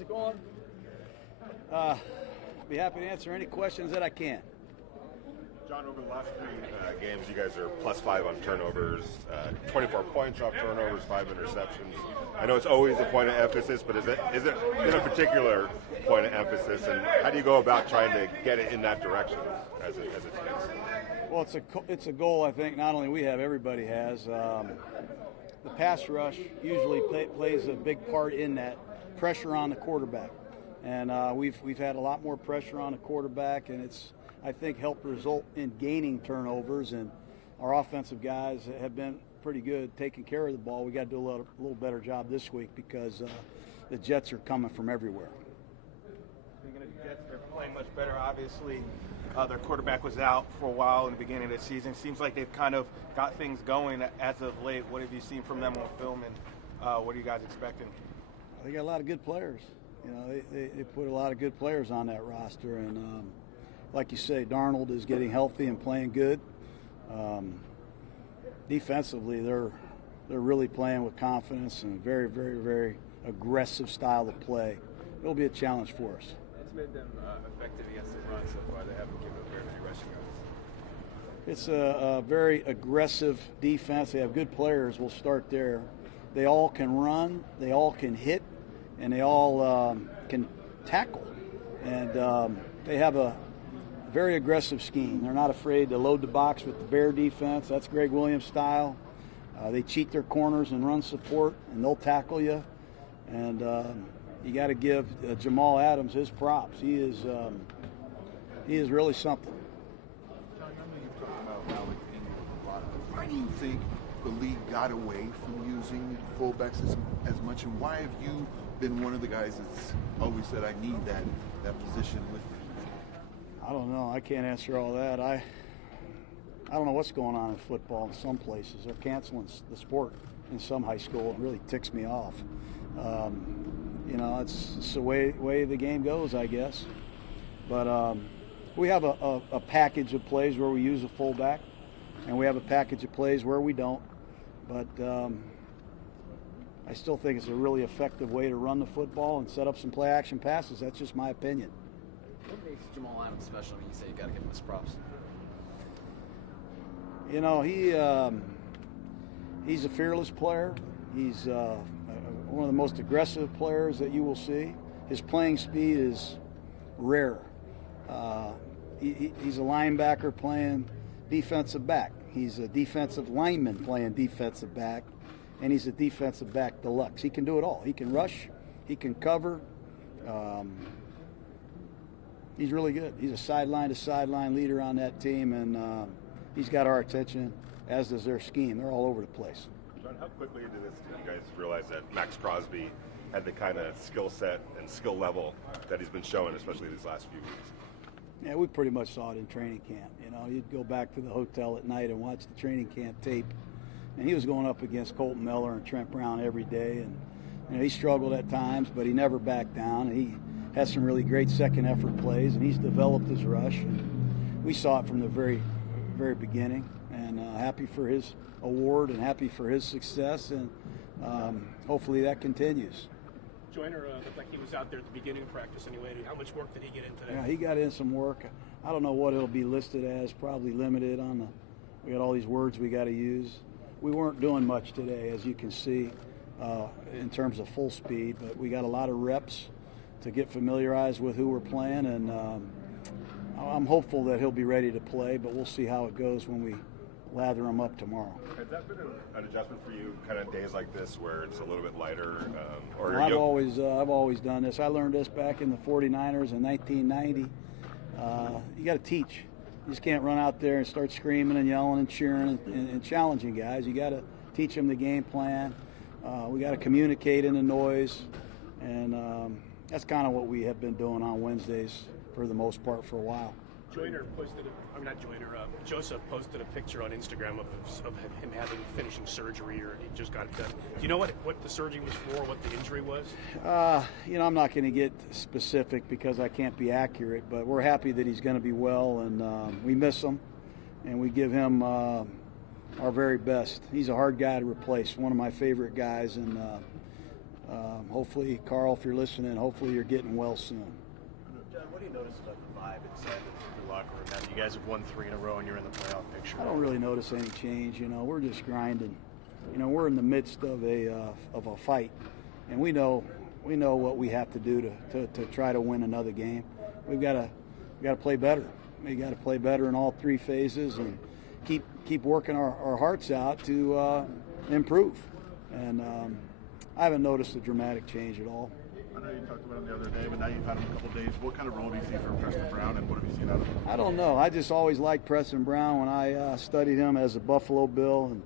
How's it going? Be happy to answer any questions that I can. Jon, over the last three games, you guys are +5 on turnovers, 24 points off turnovers, 5 interceptions. I know it's always a point of emphasis, but is it in a particular point of emphasis, and how do you go about trying to get it in that direction as a team? Well, it's a goal I think not only we have, everybody has. The pass rush usually plays a big part in that, pressure on the quarterback. And we've had a lot more pressure on the quarterback, and it's, I think, helped result in gaining turnovers. And our offensive guys have been pretty good taking care of the ball. We got to do a little better job this week because the Jets are coming from everywhere. Speaking of the Jets, they're playing much better. Obviously, their quarterback was out for a while in the beginning of the season. Seems like they've kind of got things going as of late. What have you seen from them on film, and what are you guys expecting? They got a lot of good players. You know, they put a lot of good players on that roster, and like you say, Darnold is getting healthy and playing good. Defensively, they're really playing with confidence and very, very, very aggressive style of play. It'll be a challenge for us. It's made them effective against the run so far. They haven't given up very many rushing yards. It's a very aggressive defense. They have good players. We'll start there. They all can run, they all can hit, and they all can tackle. And they have a very aggressive scheme. They're not afraid to load the box with the bear defense. That's Greg Williams' style. They cheat their corners and run support, and they'll tackle you. And you got to give Jamal Adams his props. He is really something. Jon, I know you've talked about Alec Ingram a lot. Why do you think the league got away from using fullbacks as much, and why have you been one of the guys that's always said, I need that position with me? I don't know. I can't answer all that. I don't know what's going on in football in some places. They're canceling the sport in some high school. It really ticks me off. You know, it's the way the game goes, I guess. But we have a package of plays where we use a fullback, and we have a package of plays where we don't. But I still think it's a really effective way to run the football and set up some play-action passes. That's just my opinion. What makes Jamal Adams special when you say you got to give him his props? You know, he's a fearless player. He's one of the most aggressive players that you will see. His playing speed is rare. He's a linebacker playing defensive back. He's a defensive lineman playing defensive back, and he's a defensive back deluxe. He can do it all. He can rush. He can cover. He's really good. He's a sideline-to-sideline leader on that team, and he's got our attention, as does their scheme. They're all over the place. Jon, how quickly did you guys realize that Max Crosby had the kind of skill set and skill level that he's been showing, especially these last few weeks? Yeah, we pretty much saw it in training camp. You know, you'd go back to the hotel at night and watch the training camp tape, and he was going up against Colton Miller and Trent Brown every day, and you know, he struggled at times, but he never backed down. And he had some really great second effort plays, and he's developed his rush. And we saw it from the very, very beginning, and happy for his award and happy for his success, and hopefully that continues. Joyner looked like he was out there at the beginning of practice anyway. How much work did he get in today? Yeah, he got in some work. I don't know what it'll be listed as, probably limited on the, we got all these words we got to use. We weren't doing much today, as you can see, in terms of full speed, but we got a lot of reps to get familiarized with who we're playing, and I'm hopeful that he'll be ready to play, but we'll see how it goes when we lather him up tomorrow. Has that been an adjustment for you, kind of days like this where it's a little bit lighter? I've always done this. I learned this back in the 49ers in 1990. You got to teach. You just can't run out there and start screaming and yelling and cheering and challenging guys. You got to teach them the game plan. We got to communicate in the noise, and that's kind of what we have been doing on Wednesdays for the most part for a while. Joseph posted a picture on Instagram of him finishing surgery, or he just got it done. Do you know what the surgery was for, what the injury was? You know, I'm not going to get specific because I can't be accurate, but we're happy that he's going to be well, and we miss him, and we give him our very best. He's a hard guy to replace, one of my favorite guys, and Hopefully, Carl, if you're listening, hopefully you're getting well soon. John, what do you notice about the vibe inside the locker room now that you guys have won 3 in a row and you're in the playoff picture? I don't really notice any change. We're just grinding. We're in the midst of a fight, and we know what we have to do to try to win another game. We got to play better. We got to play better in all 3 phases and keep working our hearts out to improve. And I haven't noticed a dramatic change at all. I know you talked about him the other day, but now you've had him a couple of days. What kind of role do you see from Preston Brown, and what have you seen out of him? I don't know. I just always liked Preston Brown when I studied him as a Buffalo Bill,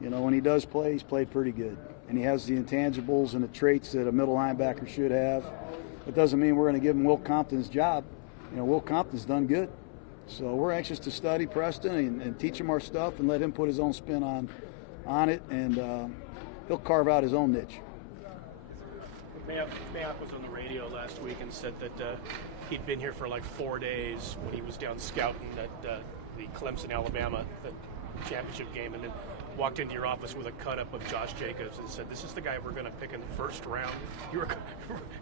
and when he does play, he's played pretty good, and he has the intangibles and the traits that a middle linebacker should have. It doesn't mean we're going to give him Will Compton's job. Will Compton's done good, so we're anxious to study Preston and teach him our stuff and let him put his own spin on it, and he'll carve out his own niche. Mayock was on the radio last week and said that he'd been here for like 4 days when he was down scouting at the Clemson, Alabama, the championship game, and then walked into your office with a cut-up of Josh Jacobs and said, "This is the guy we're going to pick in the first round." Do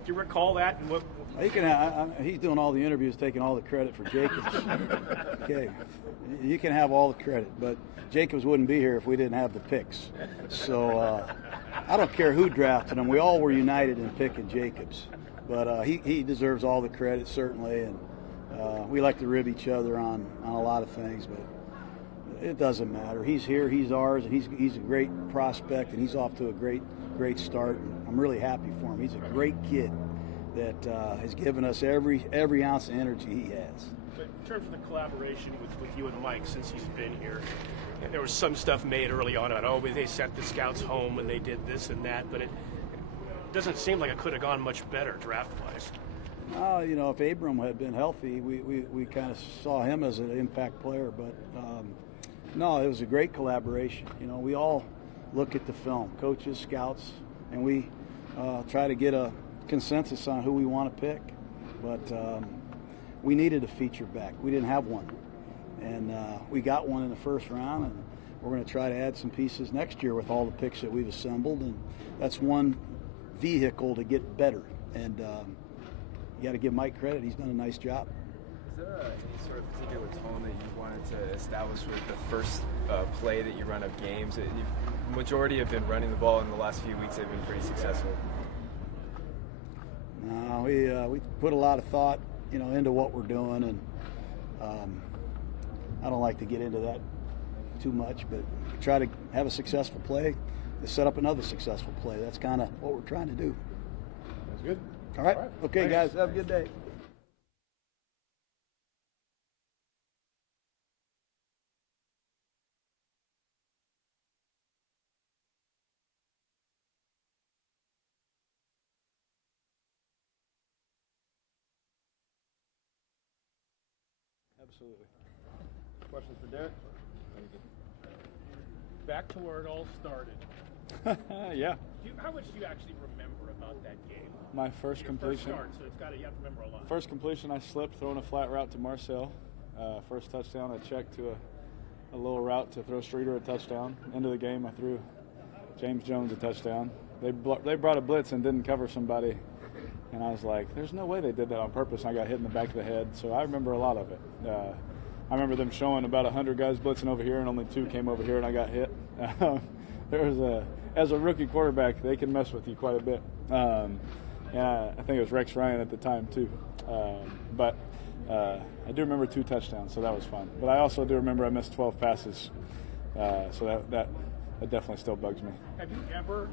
you recall that? And he's doing all the interviews, taking all the credit for Jacobs. Okay, you can have all the credit, but Jacobs wouldn't be here if we didn't have the picks. So I don't care who drafted him. We all were united in picking Jacobs, but he deserves all the credit certainly, and we like to rib each other on a lot of things, but it doesn't matter. He's here, he's ours, and he's a great prospect, and he's off to a great start. And I'm really happy for him. He's a great kid that has given us every ounce of energy he has. But in terms of the collaboration with you and Mike since he's been here, there was some stuff made early on about, they sent the scouts home and they did this and that, but it doesn't seem like it could have gone much better draft-wise. If Abram had been healthy, we kind of saw him as an impact player, but no, it was a great collaboration. We all look at the film, coaches, scouts, and we try to get a consensus on who we want to pick. But we needed a feature back. We didn't have one. And we got one in the first round, and we're going to try to add some pieces next year with all the picks that we've assembled. And that's one vehicle to get better. And you got to give Mike credit. He's done a nice job. Is there any sort of particular tone that you wanted to establish with the first play that you run of games? The majority have been running the ball in the last few weeks. They've been pretty successful. No, we put a lot of thought, into what we're doing, and I don't like to get into that too much, but we try to have a successful play to set up another successful play. That's kind of what we're trying to do. That's good. All right. Okay, guys, have a good day. Absolutely. Questions for Derek? Back to where it all started. Yeah. How much do you actually remember about that game? My first completion. First start, so you have to remember a lot. First completion, I slipped throwing a flat route to Marcel. First touchdown, I checked to a little route to throw Streeter a touchdown. End of the game, I threw James Jones a touchdown. They brought a blitz and didn't cover somebody. And I was like, there's no way they did that on purpose. And I got hit in the back of the head. So I remember a lot of it. I remember them showing about 100 guys blitzing over here, and only 2 came over here, and I got hit. As a rookie quarterback, they can mess with you quite a bit. And I think it was Rex Ryan at the time, too. But I do remember 2 touchdowns, so that was fun. But I also do remember I missed 12 passes. So that definitely still bugs me. Have you ever,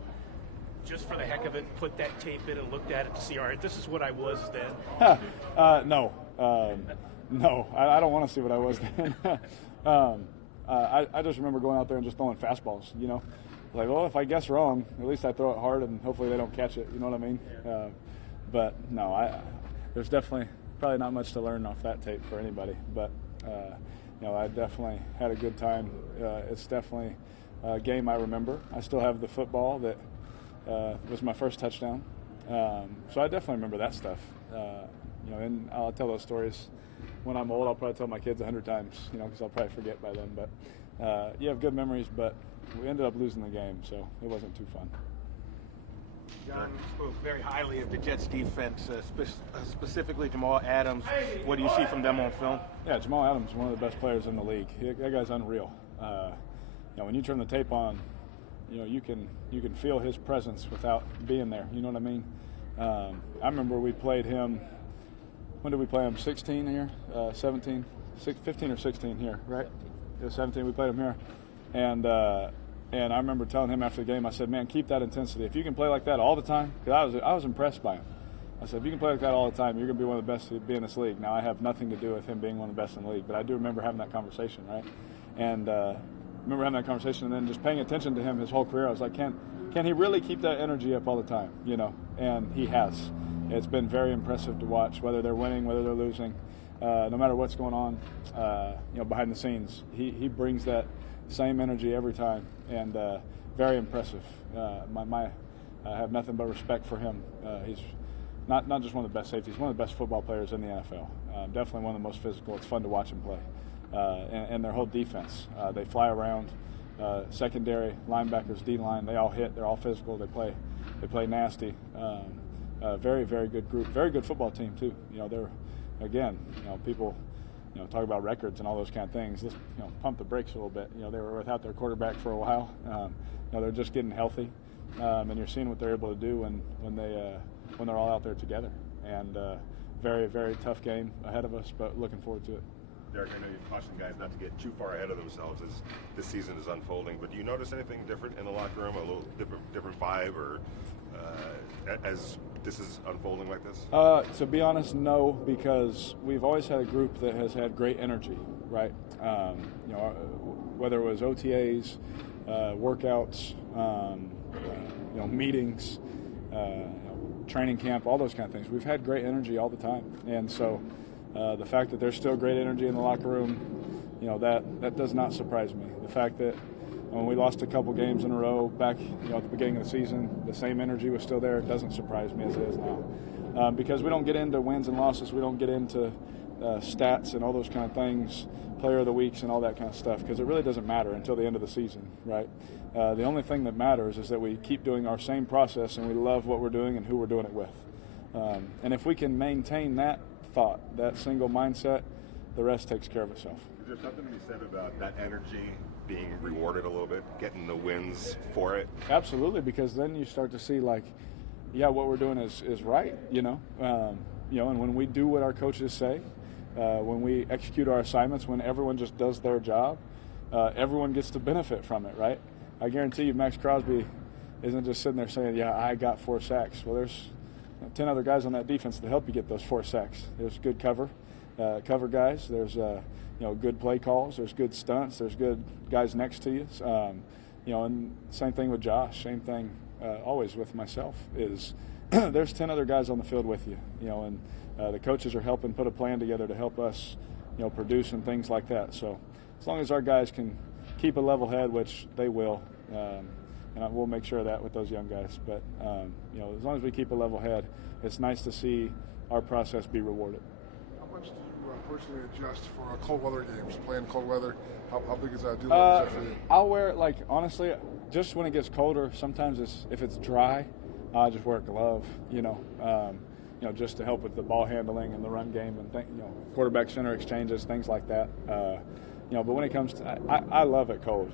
just for the heck of it, put that tape in and looked at it to see, all right, this is what I was then? No. No, I don't want to see what I was then. I just remember going out there and just throwing fastballs, Like, well, if I guess wrong, at least I throw it hard and hopefully they don't catch it, you know what I mean? But, no, there's definitely probably not much to learn off that tape for anybody. But, I definitely had a good time. It's definitely a game I remember. I still have the football that was my first touchdown. So I definitely remember that stuff. And I'll tell those stories when I'm old. I'll probably tell my kids 100 times, because I'll probably forget by then. But you have good memories, but we ended up losing the game, so it wasn't too fun. John spoke very highly of the Jets defense, specifically Jamal Adams. What do you see from them on film? Yeah, Jamal Adams is one of the best players in the league. That guy's unreal. When you turn the tape on, you can feel his presence without being there. You know what I mean? I remember we played him. When did we play him? 16 here, 17, 15 or 16 here, right? It was 17. We played him here, and I remember telling him after the game, I said, "Man, keep that intensity. If you can play like that all the time," because I was impressed by him. I said, "If you can play like that all the time, you're going to be one of the best to be in this league." Now, I have nothing to do with him being one of the best in the league, but I do remember having that conversation, right? And remember having that conversation and then just paying attention to him his whole career. I was like, can he really keep that energy up all the time? And he has. It's been very impressive to watch, whether they're winning, whether they're losing, no matter what's going on, behind the scenes. He brings that same energy every time, and very impressive. I have nothing but respect for him. He's not just one of the best safeties, one of the best football players in the NFL. Definitely one of the most physical. It's fun to watch him play. And their whole defense. They fly around, secondary, linebackers, D-line. They all hit. They're all physical. They play nasty. Very, very good group. Very good football team too. They're again. People. Talk about records and all those kind of things. Let's pump the brakes a little bit. They were without their quarterback for a while. They're just getting healthy, and you're seeing what they're able to do when they're all out there together. And very, very tough game ahead of us, but looking forward to it. Derek, I know you've cautioned guys not to get too far ahead of themselves as this season is unfolding, but do you notice anything different in the locker room, a little different vibe, or as this is unfolding like this? To be honest, no, because we've always had a group that has had great energy, right? Whether it was OTAs, workouts, meetings, training camp, all those kind of things. We've had great energy all the time, and so the fact that there's still great energy in the locker room, that does not surprise me. The fact that when we lost a couple games in a row back, at the beginning of the season, the same energy was still there. It doesn't surprise me as it is now, because we don't get into wins and losses. We don't get into stats and all those kind of things, player of the weeks and all that kind of stuff, because it really doesn't matter until the end of the season, right? The only thing that matters is that we keep doing our same process and we love what we're doing and who we're doing it with. And if we can maintain that thought, that single mindset, the rest takes care of itself. Is there something to be said about that energy being rewarded a little bit, getting the wins for it? Absolutely, because then you start to see what we're doing is right, and when we do what our coaches say, when we execute our assignments, when everyone just does their job, everyone gets to benefit from it, right? I guarantee you Max Crosby isn't just sitting there saying, yeah, I got 4 sacks. Well, there's 10 other guys on that defense to help you get those 4 sacks. There's good cover guys. There's good play calls. There's good stunts. There's good guys next to you. And same thing with Josh. Same thing always with myself is there's 10 other guys on the field with you. And the coaches are helping put a plan together to help us, produce and things like that. So as long as our guys can keep a level head, which they will, and we'll make sure of that with those young guys. But as long as we keep a level head, it's nice to see our process be rewarded. How much do you personally adjust for cold weather games? Playing cold weather, how big is that deal? For you? I'll wear it honestly, just when it gets colder. Sometimes if it's dry, I just wear a glove. Just to help with the ball handling and the run game and quarterback center exchanges, things like that. But when it comes to, I love it cold.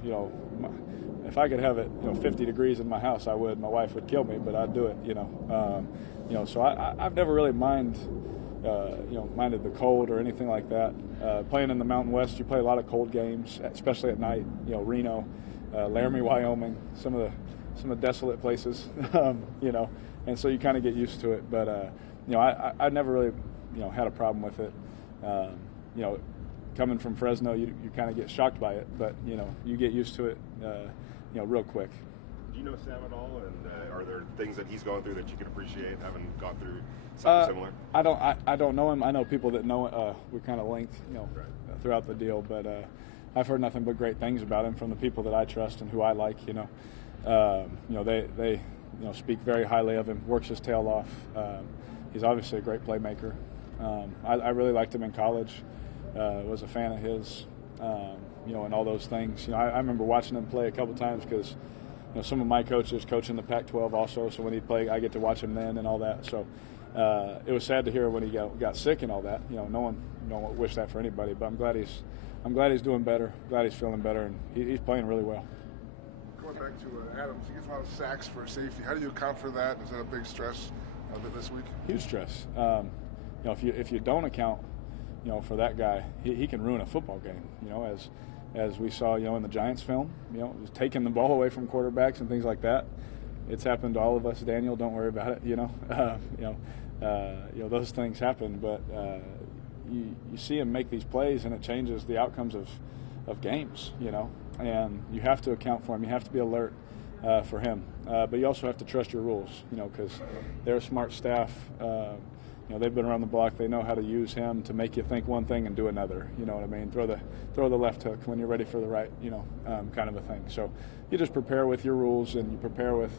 If I could have it 50 degrees in my house, I would. My wife would kill me, but I'd do it. So I've never really minded the cold or anything like that. Playing in the Mountain West, you play a lot of cold games, especially at night. Reno, Laramie, Wyoming, some of the desolate places. And so you kind of get used to it. But I never really had a problem with it. Coming from Fresno, you kind of get shocked by it, but you get used to it real quick. Do you know Sam at all, and are there things that he's going through that you can appreciate, having gone through something similar? I don't know him. I know people that know. We're kind of linked, throughout the deal. But I've heard nothing but great things about him from the people that I trust and who I like. They speak very highly of him. Works his tail off. He's obviously a great playmaker. I really liked him in college. Was a fan of his. And all those things. I remember watching him play a couple times because some of my coaches coach in the Pac-12 also, so when he'd play, I get to watch him then and all that. So it was sad to hear when he got sick and all that. No one wish that for anybody, but I'm glad he's doing better. Glad he's feeling better, and he's playing really well. Going back to Adams, he gets a lot of sacks for safety. How do you account for that? Is that a big stress this week? Huge stress. If you don't account, for that guy, he can ruin a football game. As we saw, in the Giants film, just taking the ball away from quarterbacks and things like that. It's happened to all of us, Daniel. Don't worry about it. Those things happen, but you see him make these plays, and it changes the outcomes of games. And you have to account for him. You have to be alert for him, but you also have to trust your rules. Because they're a smart staff. They've been around the block. They know how to use him to make you think one thing and do another. You know what I mean? Throw the left hook when you're ready for the right. Kind of a thing. So you just prepare with your rules, and you prepare with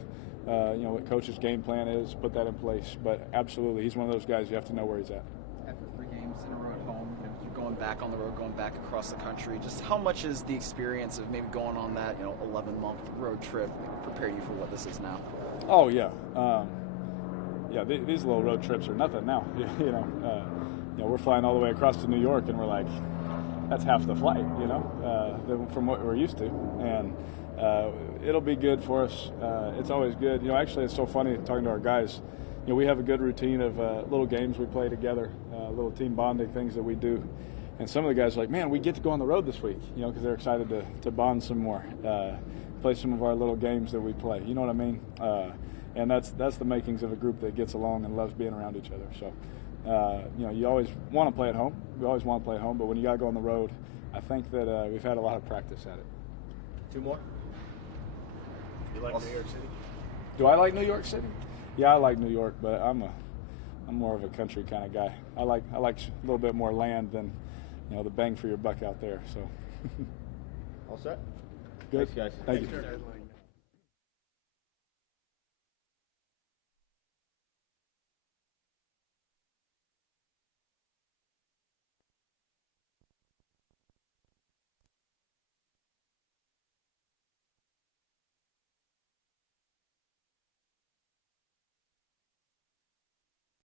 what coach's game plan is. Put that in place. But absolutely, he's one of those guys you have to know where he's at. After 3 games in a row at home, you're going back on the road, going back across the country. Just how much is the experience of maybe going on that 11-month road trip prepare you for what this is now? Oh yeah. These little road trips are nothing now. We're flying all the way across to New York, and we're like, that's half the flight, from what we're used to. And it'll be good for us. It's always good. Actually, it's so funny talking to our guys. We have a good routine of little games we play together, little team bonding things that we do. And some of the guys are like, man, we get to go on the road this week, because they're excited to bond some more, play some of our little games that we play. You know what I mean? And that's the makings of a group that gets along and loves being around each other. So, you always want to play at home. We always want to play at home, but when you got to go on the road, I think that we've had a lot of practice at it. 2 more? You like New York City? Do I like New York City? Yeah, I like New York, but I'm more of a country kind of guy. I like a little bit more land than the bang for your buck out there. So. All set? Good. Thanks, guys. Thank you.